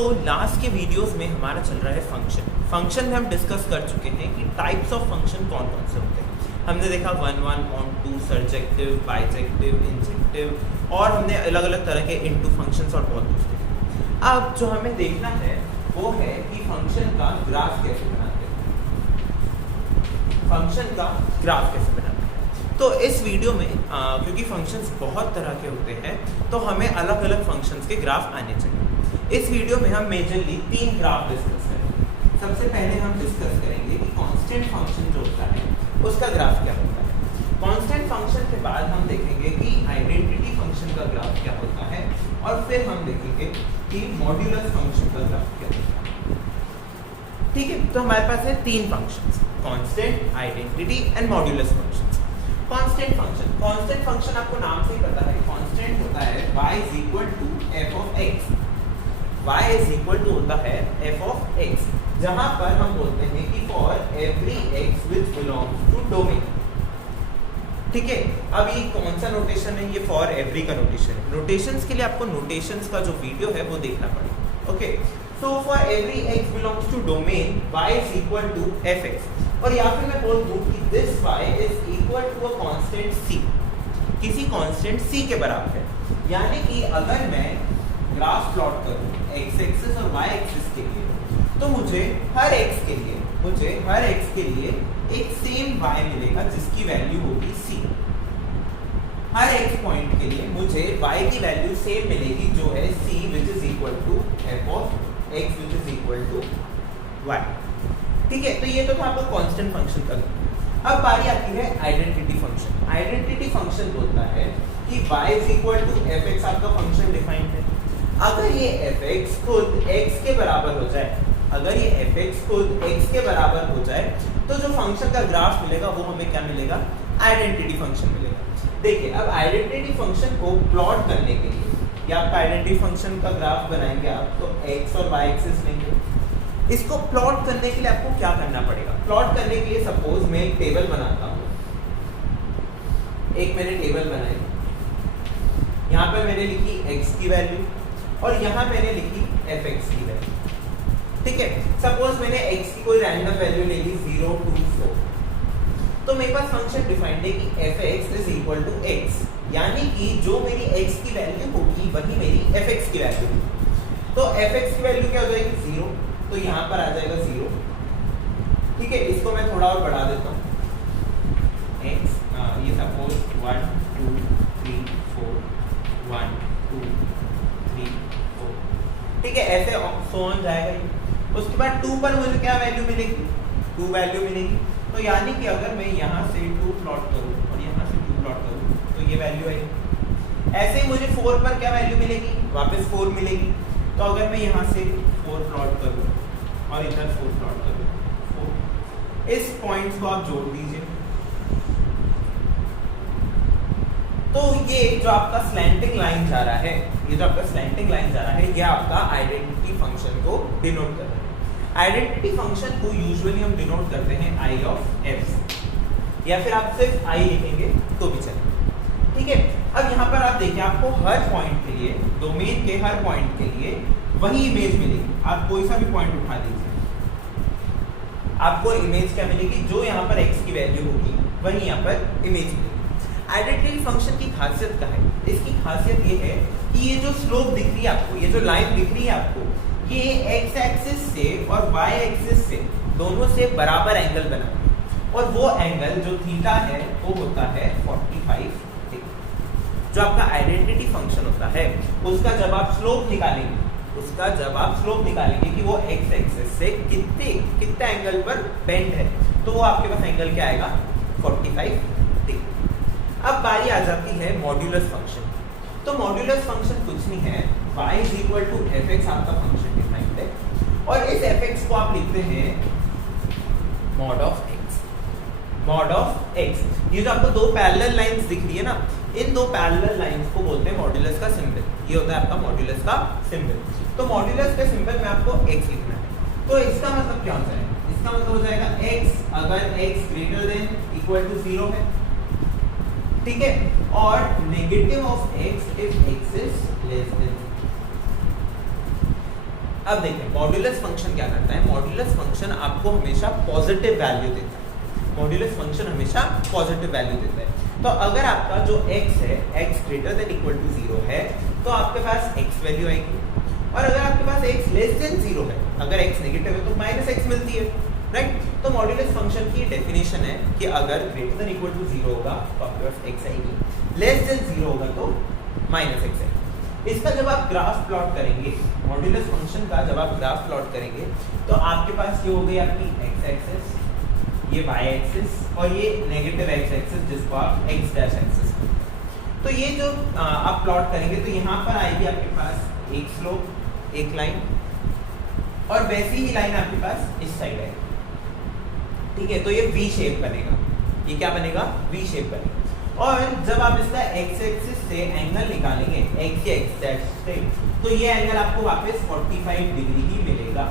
तो लास्ट के वीडियोस में हमारा चल रहा है फंक्शन में हम डिस्कस कर चुके हैं कि टाइप्स ऑफ फंक्शन कौन कौन से होते हैं। हमने देखा 1, 1, on, 2, सर्जेक्टिव, बाइजेक्टिव, इंजेक्टिव और हमने अलग अलग तरह के इनटू फंक्शंस और बहुत कुछ देखा। अब जो हमें देखना है वो है कि फंक्शन का ग्राफ कैसे बनाते हैं। फंक्शन का ग्राफ कैसे बनाते हैं तो इस वीडियो में क्योंकि फंक्शंस बहुत तरह के होते हैं तो हमें अलग अलग फंक्शंस के ग्राफ आने चाहिए। इस वीडियो में हम मेजरली 3 ग्राफ डिस्कस करेंगे। सबसे पहले हम डिस्कस करेंगे कि कांस्टेंट फंक्शन जो होता है उसका ग्राफ क्या होता है। कांस्टेंट फंक्शन के बाद हम देखेंगे कि आइडेंटिटी फंक्शन का ग्राफ क्या होता है और फिर हम देखेंगे कि मॉड्यूलस फंक्शन का ग्राफ क्या होता है। ठीक है, तो हमारे पास है 3 functions, constant, identity and modulus functions. Constant function आपको नाम से ही पता है, कांस्टेंट होता है y is equal to f of x। y is equal to होता है f of x, जहां पर हम बोलते हैं कि for every x which belongs to domain। ठीक है, अब ये कौन सा नोटेशन है, ये फॉर एवरी का नोटेशन है। नोटेशंस के लिए आपको नोटेशंस का जो वीडियो है वो देखना पड़ेगा। Okay, so for every x belongs to domain y is equal to fx, और या फिर मैं बोल दूं कि this y is equal to a constant c, किसी कांस्टेंट c के बराबर है। यानी कि अगर मैं ग्राफ प्लॉट करूं x एक्सिस और y एक्सिस के लिए तो मुझे हर x के लिए एक सेम y मिलेगा जिसकी वैल्यू होगी c। हर x पॉइंट के लिए मुझे y की वैल्यू सेम मिलेगी जो है c which is equal to f of x which is equal to y। ठीक है, तो ये तो था आपका कांस्टेंट फंक्शन का। अब बारी आती है आइडेंटिटी फंक्शन। आइडेंटिटी फंक्शन बोलता है कि y is equal to fx आपका फंक्शन डिफाइंड है। अगर ये fx खुद x के बराबर हो जाए, अगर ये fx खुद x के बराबर हो जाए तो जो फंक्शन का ग्राफ मिलेगा वो हमें क्या मिलेगा, आइडेंटिटी फंक्शन मिलेगा। देखिए, अब आइडेंटिटी फंक्शन को प्लॉट करने के लिए या आप आइडेंटिटी फंक्शन का ग्राफ बनाएंगे आप तो x और y एक्सिस लेंगे। इसको प्लॉट करने के लिए आपको क्या करना पड़ेगा, प्लॉट करने के लिए सपोज मैं एक टेबल बनाता हूँ। एक मैंने टेबल बनाई, यहाँ पे मैंने लिखी x की वैल्यू और यहाँ मैंने लिखी fx की वैल्यू। ठीक है, सपोज मैंने x की कोई रैंडम वैल्यू ले ली 0, 2, 4, तो मेरे पास फंक्शन डिफाइंड है कि fx is equal to x, यानी कि जो मेरी x की वैल्यू होगी वही मेरी fx की वैल्यू होगी। तो fx की वैल्यू क्या हो जाएगी 0, तो यहाँ पर आ जाएगा 0। ठीक है, इसको मैं थोड़ा और बढ़ा देता हूँ, x ये सपोज 1, 2, 3, 4, 1, 2, 3, 4। ठीक है, ऐसे सो ऑन जाएगा ये। उसके बाद 2 पर मुझे क्या वैल्यू मिलेगी, 2 वैल्यू मिलेगी। तो यानी कि अगर मैं यहाँ से 2 प्लॉट करूँ और यहाँ से 2 प्लॉट करूँ तो ये वैल्यू आएगी। ऐसे ही मुझे 4 पर क्या वैल्यू मिलेगी, वापस 4 मिलेगी। तो अगर मैं यहाँ से 4 प्लॉट करूँ और इधर 4 प्लॉट करूँ, 4, इस पॉइंट्स को आप जोड़ दीजिए तो ये जो आपका स्लैंटिंग लाइन जा रहा है, ये जो आपका स्लैंटिंग लाइन जा रहा है, ये आपका आइडेंटिटी फंक्शन को डिनोट कर रहा है। आइडेंटिटी फंक्शन को यूजुअली हम डिनोट करते हैं आई ऑफ f, या फिर आप सिर्फ आई लिखेंगे तो भी चलेगा। ठीक है, अब यहाँ पर आप देखिए, आपको हर पॉइंट के लिए, डोमेन के हर पॉइंट के लिए वही इमेज मिलेगी। आप कोई सा भी पॉइंट उठा दीजिए, आपको इमेज क्या मिलेगी, जो यहाँ पर x की वैल्यू होगी वही यहाँ पर इमेज मिलेगी। आइडेंटिटी फंक्शन की खासियत क्या है, इसकी खासियत ये है कि ये जो स्लोप दिख रही है आपको, ये जो लाइन दिख रही है आपको, ये x एक्सिस से और y एक्सिस से दोनों से बराबर एंगल बनाती है, और वो एंगल जो थीटा है वो होता है 45 डिग्री। जो आपका आइडेंटिटी फंक्शन होता है उसका जब आप स्लोप निकालेंगे कि वो x एक्सिस से कितने एंगल पर बेंड है, तो वो आपके पास एंगल क्या आएगा, 45 डिग्री। अब बारी आ जाती है मॉड्यूलस फंक्शन। तो मॉड्यूलस फंक्शन कुछ नहीं है, y is equal to fx आपका फंक्शन डिफाइंड है, और इस fx को आप लिखते हैं mod of x। mod of x, ये जो आपको 2 पैरेलल लाइंस दिख रही है ना, इन 2 पैरेलल लाइंस को बोलते हैं मॉड्यूलस का सिंबल। ये होता है आपका मॉड्यूलस का सिंबल। तो मॉड्यूलस के सिंबल में आपको x लिखना है। तो इसका मतलब क्या होता है, इसका मतलब हो जाएगा x अगर x greater than equal to 0 है, ठीक है, और negative of x if x is less than. अब देखिए मॉड्यूलस फंक्शन क्या करता है, मॉड्यूलस फंक्शन आपको हमेशा पॉजिटिव वैल्यू देता है, मॉड्यूलस फंक्शन हमेशा पॉजिटिव वैल्यू देता है। तो अगर आपका जो x है x greater than equal to 0 है तो आपके पास x वैल्यू आएगी, और अगर आपके पास x लेस देन 0 है, अगर x नेगेटिव है तो माइनस x मिलती है, राइट। तो मॉड्यूलस फंक्शन की डेफिनेशन है कि अगर ग्रेटर देन इक्वल टू 0 होगा तो आपके पास x आएगी, लेस देन 0 होगा तो माइनस x आएगी। इसका जब आप ग्राफ प्लॉट करेंगे, मॉड्यूलस फंक्शन का जब आप ग्राफ प्लॉट करेंगे तो आपके पास ये हो गई आपकी x एक्सिस, ये y एक्सिस और ये नेगेटिव x एक्सिस जिसको आप x डैश एक्सिस कहते हैं। तो ये जो आप प्लॉट करेंगे तो यहाँ पर आएगी आपके पास एक स्लोप, एक लाइन, और वैसी ही लाइन आपके पास इस साइड आएगी, ठीक है। तो ये V शेप बनेगा, ये क्या बनेगा, V शेप बनेगा। और जब आप इसका x एक्सिस से एंगल निकालेंगे x या x डैश से, तो ये एंगल आपको वापस 45 डिग्री ही मिलेगा।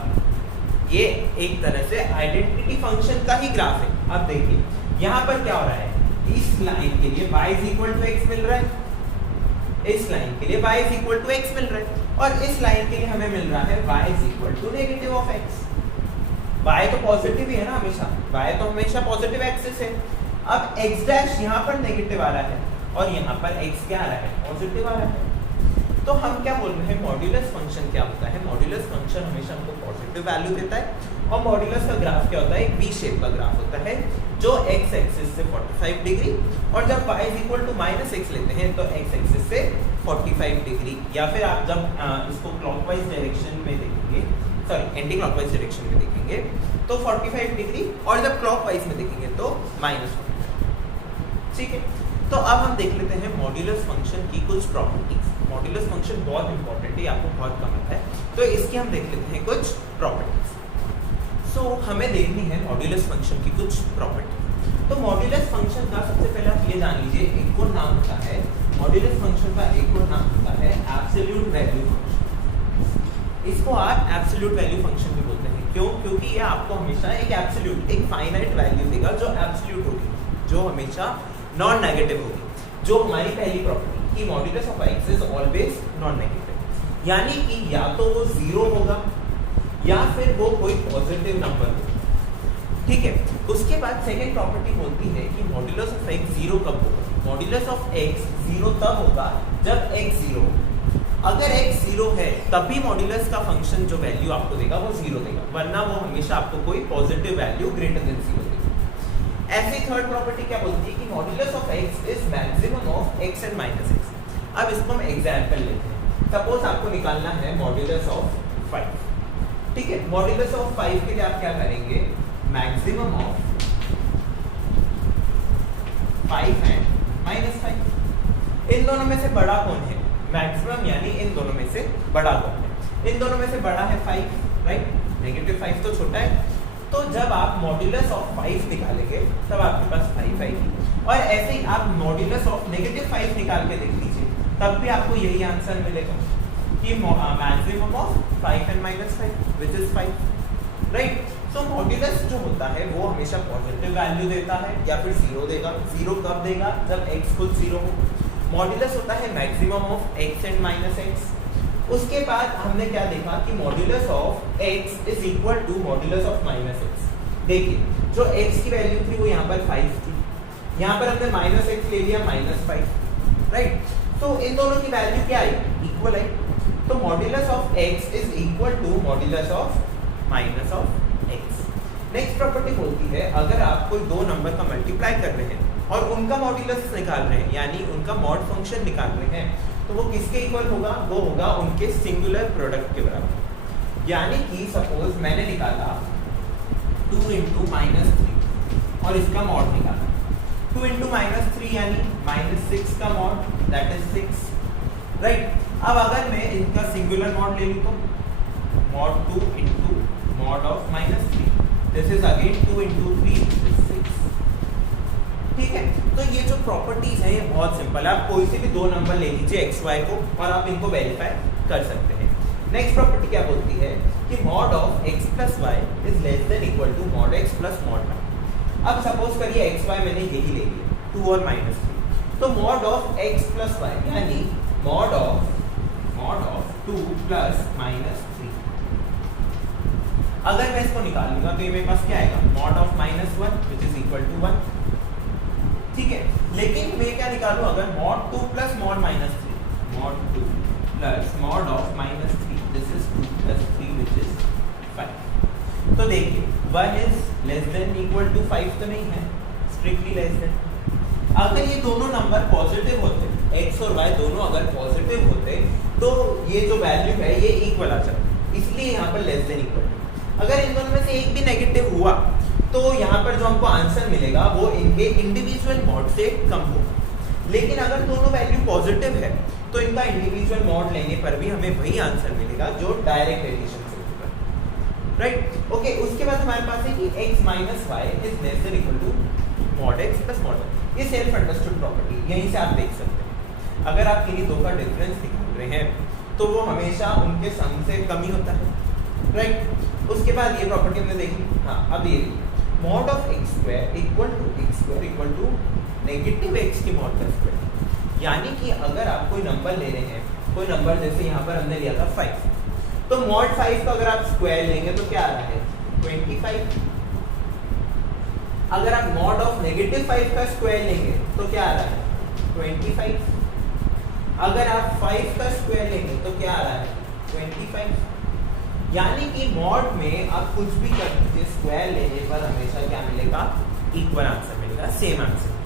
ये एक तरह से आइडेंटिटी फंक्शन का ही ग्राफ है। अब देखिए यहाँ पर क्या हो रहा है, इस लाइन के लिए y इक्वल टू x मिल रहा है, इस लाइन के लिए y इक्वल टू x मिल रहा है, और इस लाइन के लिए हमें मिल रहा है y equal to negative of x। y तो पॉजिटिव ही है ना हमेशा, y तो हमेशा पॉजिटिव एक्सिस है। अब x डैश यहाँ पर नेगेटिव आ रहा है और यहाँ पर x क्या आ रहा है, पॉजिटिव आ रहा है। तो हम क्या बोल रहे हैं, मॉड्यूलस फंक्शन क्या होता है, मॉड्यूलस फंक्शन हमेशा हमको पॉजिटिव वैल्यू देता है, और मॉड्यूलस का ग्राफ क्या होता है, एक वी शेप का ग्राफ होता है जो x एक्सिस से 45 डिग्री, और जब y equal to minus x लेते हैं तो x एक्सिस से 45 डिग्री, या फिर आप जब इसको क्लॉकवाइज डायरेक्शन में देखेंगे, सॉरी एंटी क्लॉकवाइज डायरेक्शन में देखेंगे तो 45 डिग्री, और जब क्लॉकवाइज में देखेंगे तो माइनस, ठीक है। तो अब हम देख लेते हैं मॉड्यूलस फंक्शन की कुछ प्रॉपर्टीज। मॉड्यूलस फंक्शन बहुत इंपॉर्टेंट है, आपको बहुत कम आता है, तो इसकी हम देख लेते हैं कुछ प्रॉपर्टीज। सो हमें देखनी है मॉड्यूलस फंक्शन की कुछ प्रॉपर्टी। तो मॉड्यूलस फंक्शन का सबसे पहले आप ये जान लीजिए, एक और नाम होता है मॉड्यूलस फंक्शन का, एक और नाम होता है एब्सोल्यूट वैल्यू फंक्शन। इसको आप एब्सोल्यूट वैल्यू फंक्शन भी बोलते हैं, क्यों, क्योंकि ये आपको हमेशा एक एब्सोल्यूट, एक फाइनाइट वैल्यू देगा जो एब्सोल्यूट होगी, जो हमेशा नॉन नेगेटिव होगी, जो हमारी पहली प्रॉपर्टी कि modulus of x is always non negative, यानी कि या तो वो 0 होगा या फिर वो कोई पॉजिटिव नंबर होगा, ठीक है। उसके बाद सेकंड प्रॉपर्टी बोलती है कि मॉड्यूलस ऑफ x 0 कब होगा, मॉड्यूलस ऑफ x 0 तब होगा जब x 0 होगा। अगर x 0 है तभी मॉड्यूलस का फंक्शन जो वैल्यू आपको देगा वो 0 देगा, वरना वो हमेशा आपको कोई पॉजिटिव वैल्यू ग्रेटर देन 0 देगा। ऐसी थर्ड प्रॉपर्टी क्या बोलती है कि modulus of x is maximum of x and minus x। अब इसको हम एग्जांपल लेते हैं, सपोज आपको निकालना है मॉड्यूलस ऑफ 5, ठीक है। मॉड्यूलस ऑफ 5 के लिए आप क्या करेंगे, मैक्सिमम ऑफ 5 एंड माइनस 5, इन दोनों में से बड़ा कौन है, मैक्सिमम यानी इन दोनों में से बड़ा कौन है, इन दोनों में से बड़ा है 5, राइट, नेगेटिव 5 तो छोटा है। तो जब आप मॉड्यूलस ऑफ 5 निकालेंगे तब आपके पास 5 आएगी, और ऐसे ही आप मॉड्यूलस ऑफ नेगेटिव 5 निकाल के देख लीजिए, तब भी आपको यही आंसर मिलेगा कि maximum of 5 and minus 5 which is 5, right. So modulus जो होता है वो हमेशा पॉजिटिव वैल्यू देता है या फिर 0 देगा। 0 कब देगा, जब x खुद 0 हो। मॉड्यूलस होता है maximum of x and minus x। उसके बाद हमने क्या देखा कि modulus of x is equal to modulus of minus x। देखिए जो x की वैल्यू थी वो यहाँ पर 5 थी, यहाँ पर हमने माइनस x ले लिया -5, राइट। तो इन दोनों की वैल्यू क्या आई, इक्वल आई। तो modulus of x is equal to modulus of minus of x। Next property बोलती है अगर आप कोई दो नंबर का मल्टीप्लाई कर रहे हैं और उनका मॉड्यूलस निकाल रहे हैं, यानी उनका मॉड फंक्शन निकाल रहे हैं, तो वो किसके इक्वल होगा, वो होगा उनके सिंगुलर प्रोडक्ट के बराबर। यानी कि सपोज मैंने निकाला 2 इंटू माइनस 3 और इसका मॉड निकाला 2 इंटू माइनस 3 यानी -6 का मॉड, दैट इज 6, राइट। अब अगर मैं इनका सिंगुलर मॉड ले लूँ तो mod 2 into mod of -3, this is again 2 into 3 is 6, ठीक है। तो ये जो प्रॉपर्टीज है ये बहुत सिंपल है, आप कोई से भी दो नंबर ले लीजिए x y को और आप इनको वेरीफाई कर सकते हैं। नेक्स्ट प्रॉपर्टी क्या बोलती है कि mod of x plus y is less than equal to mod x plus mod y. अब सपोज करिए x y मैंने यही ले लिया 2 और -3, तो mod of x plus y यानी मॉड ऑफ 2 प्लस -3 अगर मैं इसको निकाल लूंगा तो ये मेरे पास क्या आएगा, mod of -1 which is equal to 1, ठीक है। लेकिन मैं क्या निकालूं, अगर mod 2 plus mod -3, mod 2 plus mod of -3, this is 2 plus 3 which is 5। तो देखिए 1 is less than equal to 5 तो नहीं है, स्ट्रिक्टली लेस देन। अगर ये दोनों नंबर पॉजिटिव होते, x और y दोनों अगर पॉजिटिव होते तो ये जो वैल्यू है ये इक्वल आ जाती, इसलिए यहाँ पर लेस देन इक्वल टू। अगर इन दोनों में से एक भी नेगेटिव हुआ तो यहाँ पर जो हमको आंसर मिलेगा वो इनके इंडिविजुअल मॉड से कम होगा। लेकिन अगर दोनों वैल्यू पॉजिटिव है तो इनका इंडिविजुअल मॉड लेने पर भी हमें वही आंसर मिलेगा जो डायरेक्ट एडिशन से होगा, राइट। ओके, उसके बाद हमारे पास है कि x minus y is less than equal to mod x plus mod y। ये सेल्फ अंडरस्टूड प्रॉपर्टी, यहीं से आप देख सकते हैं। अगर आप किन्हीं दो का डिफरेंस निकाल रहे हैं तो वो हमेशा उनके सम से कम ही होता है, राइट। उसके बाद ये प्रॉपर्टी हमने देखी, हाँ अब ये mod of x square equal to negative x की मॉड का स्क्वायर। यानी कि अगर आप कोई नंबर ले रहे हैं, कोई नंबर जैसे यहाँ पर हमने लिया था 5, तो मॉड 5 का अगर आप स्क्वायर लेंगे तो क्या आ रहा है 25। अगर आप मॉड ऑफ -5 का स्क्वायर लेंगे तो क्या आ रहा है 25। अगर आप 5 का स्क्वायर लेंगे तो क्या आ रहा है 25। यानी कि मॉड में आप कुछ भी कर दीजिए, स्क्वायर लेने पर हमेशा क्या मिलेगा, इक्वल आंसर मिलेगा, सेम आंसर।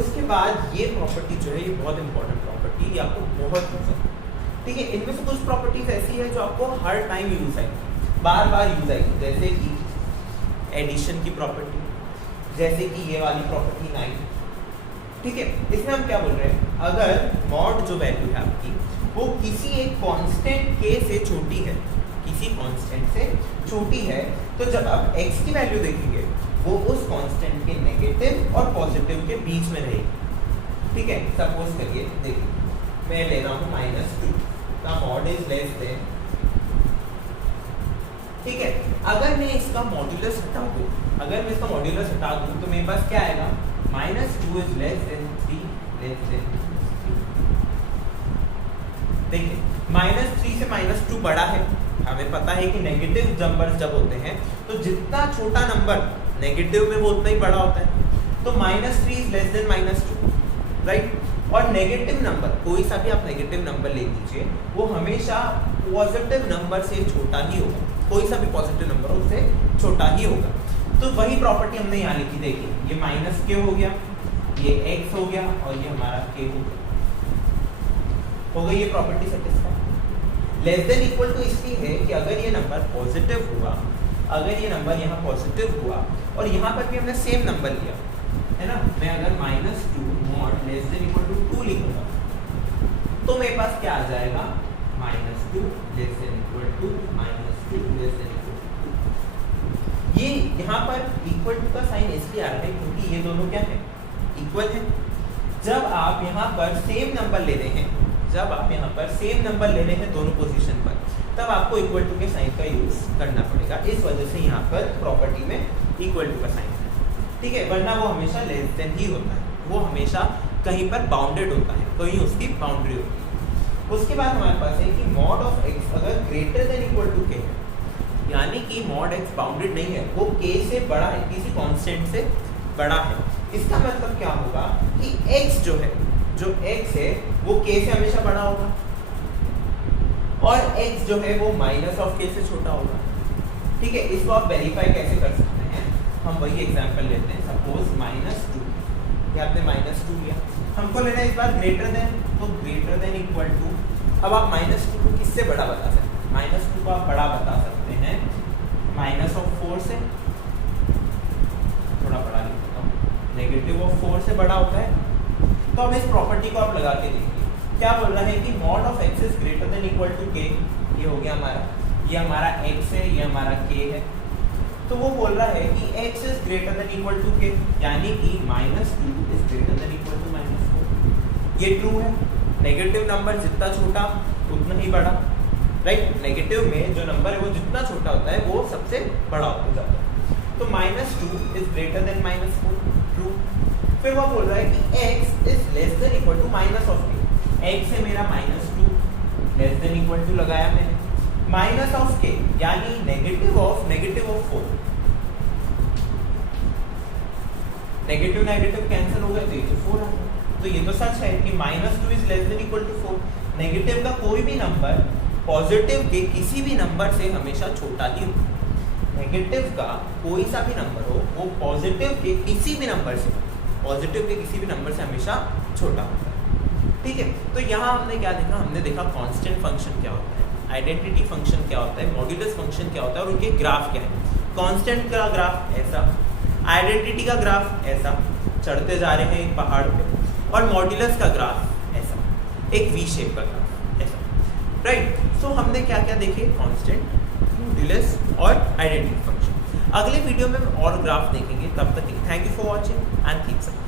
उसके बाद ये प्रॉपर्टी जो है ये बहुत इंपॉर्टेंट प्रॉपर्टी, ये आपको बहुत पसंद, ठीक है। इनमें से कुछ प्रॉपर्टीज ऐसी है जो आपको हर टाइम यूज आएगी, बार बार यूज आएगी, जैसे कि एडिशन की प्रॉपर्टी, जैसे कि ये वाली प्रॉपर्टी 9, ठीक है। इसमें हम क्या बोल रहे हैं, अगर मॉड जो वैल्यू है आपकी वो किसी एक कांस्टेंट k से छोटी है, किसी कांस्टेंट से छोटी है, तो जब आप x की वैल्यू देखेंगे वो उस कांस्टेंट के नेगेटिव और पॉजिटिव के बीच में रहेगी, ठीक है। सपोज करिए, देखिए मैं ले रहा हूँ -2 का मॉड इज लेस देन, ठीक है। अगर मैं इसका मॉड्यूलस हटा दूँ, अगर मैं इसका मॉड्यूलस हटा दूँ तो मेरे पास क्या आएगा, -2 is less then 3 less than 3। देखिए -3 से -2 बड़ा है, हमें पता है कि नेगेटिव नंबर्स जब होते हैं तो जितना छोटा नंबर नेगेटिव में वो उतना ही बड़ा होता है। तो -3 इज लेस देन -2, राइट। और नेगेटिव नंबर, कोई सा भी आप नेगेटिव नंबर ले लीजिए, वो हमेशा पॉजिटिव नंबर से छोटा ही होगा, कोई सा भी पॉजिटिव नंबर उससे छोटा ही होगा। तो वही प्रॉपर्टी हमने यहाँ लिखी, देखिए ये -k हो गया, ये x हो गया और ये हमारा k हो गई ये property satisfy. Less than equal to इसलिए है कि अगर ये नंबर पॉजिटिव हुआ, अगर ये नंबर यहाँ पॉजिटिव हुआ और यहाँ पर भी हमने सेम नंबर लिया है ना, मैं अगर -2 mod less than equal to 2 लिखूंगा तो मेरे पास क्या आ जाएगा, -2 less than equal to -2 less than equal to. ये यहाँ पर इक्वल टू का साइन इसलिए आ रहा है क्योंकि ये दोनों क्या है, इक्वल है। जब आप यहाँ पर सेम नंबर ले रहे हैं, जब आप यहाँ पर सेम नंबर ले रहे हैं दोनों पोजीशन पर, तब आपको इक्वल टू के साइन का यूज करना पड़ेगा। इस वजह से यहाँ पर प्रॉपर्टी में इक्वल टू का साइन है, ठीक है। वरना वो हमेशा लेस देन ही होता है, वो हमेशा कहीं पर बाउंडेड होता है, कहीं उसकी बाउंड्री होती है। उसके बाद हमारे पास है कि मॉड ऑफ x अगर greater than equal to k है, यानी कि मॉड x बाउंडेड नहीं है, वो k से बड़ा है, किसी कांस्टेंट से बड़ा है। इसका मतलब क्या होगा कि x जो है, जो x है वो k से हमेशा बड़ा होगा और x जो है वो -k से छोटा होगा, ठीक है। इसको आप वेरीफाई कैसे कर सकते हैं, हम वही एग्जांपल लेते हैं। सपोज -2, ये आपने -2 लिया, हमको लेना है इस बार ग्रेटर देन, तो ग्रेटर देन इक्वल टू, अब आप -2 को किससे बड़ा बता सकते हैं, -2 को आप बड़ा बता सकते हैं -4 से, थोड़ा बड़ा लिख देता हूँ, -4 से बड़ा होता है। तो अब इस प्रॉपर्टी को आप लगा के देखिए, क्या बोल रहा है कि mod of x is greater than equal to k, ये हो गया हमारा, ये हमारा x है, ये हमारा k है। तो वो बोल रहा है कि x is greater than equal to k, यानी कि -2 is greater than equal to -4। ये ट्रू है, नेगेटिव नंबर जितना छोटा उतना ही बड़ा, राइट। नेगेटिव में जो नंबर है वो जितना छोटा होता है वो सबसे बड़ा होता जाता है। तो -2 इज ग्रेटर देन -4, ट्रू। फिर वो बोल रहा है कि x is less than equal to -k, x है मेरा -2 लेस देन इक्वल टू लगाया मैंने, माइनस ऑफ के यानी negative of 4, negative negative cancel हो गए तो ये तो 4 आ गया। तो ये तो सच है कि -2 is less than equal to 4। Negative का कोई भी नंबर पॉजिटिव के किसी भी नंबर से हमेशा छोटा ही होगा। नेगेटिव का कोई सा भी नंबर हो वो पॉजिटिव के किसी भी नंबर से हमेशा छोटा होता है। ठीक है, तो यहाँ हमने क्या देखा, हमने देखा कांस्टेंट फंक्शन क्या होता है, आइडेंटिटी फंक्शन क्या होता है, मॉड्यूलस फंक्शन क्या होता है और उनके ग्राफ क्या है। कांस्टेंट का ग्राफ ऐसा, आइडेंटिटी का ग्राफ ऐसा चढ़ते जा रहे हैं एक पहाड़ पे, और मॉड्यूलस का ग्राफ ऐसा एक वी शेप का ग्राफ ऐसा, राइट। सो हमने क्या क्या देखे, कांस्टेंट, मॉड्यूलस और आइडेंटिटी फंक्शन। अगले वीडियो में हम और ग्राफ देखेंगे। तब तक thank you for watching and keep supporting.